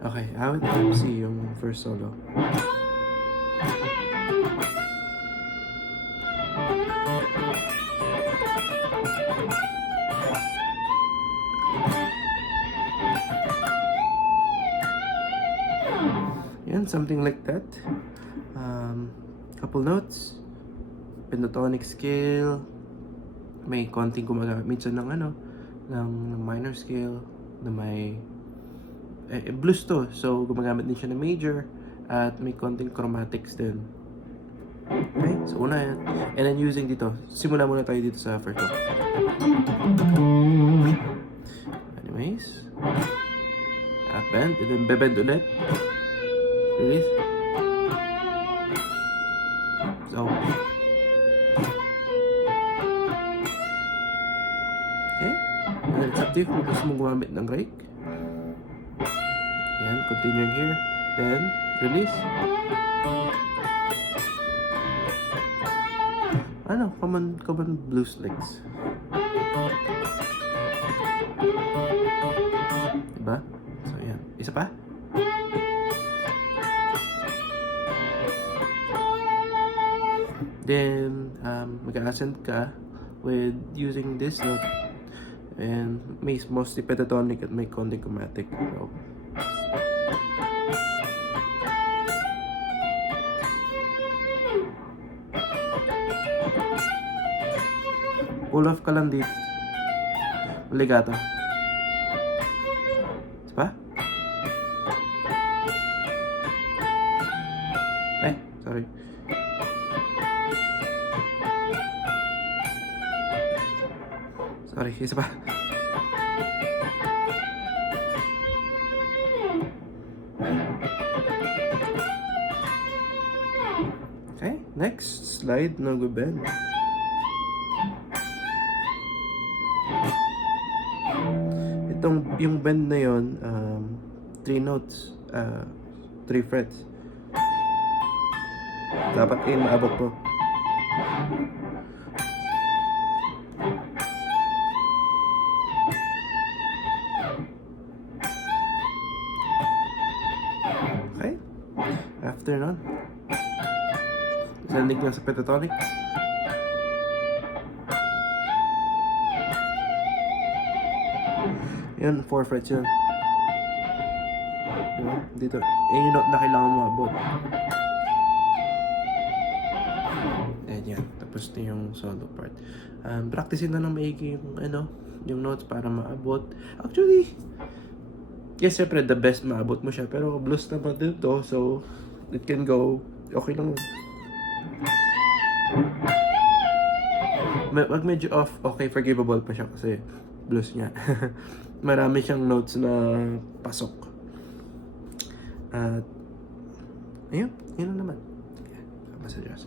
Okay, how would you see yung first solo? Yan, something like that. Couple notes, pentatonic scale, may konting gumagamit minsan ng ng minor scale na may blues to, so gumagamit din siya ng major at may konting chromatics din. Okay, so una yan. And then using dito, simula muna tayo dito sa first one. Anyways, half bend, and then bebend ulit. Release. So, okay, and it's up to you kung gusto mong gumamit ng rake. Yan, continuing here. Then, release. Common blues licks. Diba? So, yan. Isa pa? Then, mag-accent ka with using this note. And may mostly pentatonic at may konting chromatic. So, pull off ka lang dito. Legato. Isa pa? Sorry. Sorry, isa pa. Okay, next slide, no go bend. Yung bend na yon, 3 notes, 3 frets. Dapat kayo maabot po. Okay, after nun, sending lang sa pentatonic. Yan, 4 frets yun. Diba? Dito, yung note na kailangan mo abot. Ayan yan. Tapos na yung solo part. Practicein na lang maigi yung, yung notes para maabot. Actually, yes, syempre, the best maabot mo siya. Pero blues naman din to, so it can go. Okay lang. Wag medyo off, okay, forgivable pa siya kasi blues niya. Marami siyang notes na pasok. At ayun, yun lang naman. Sige, masuggest.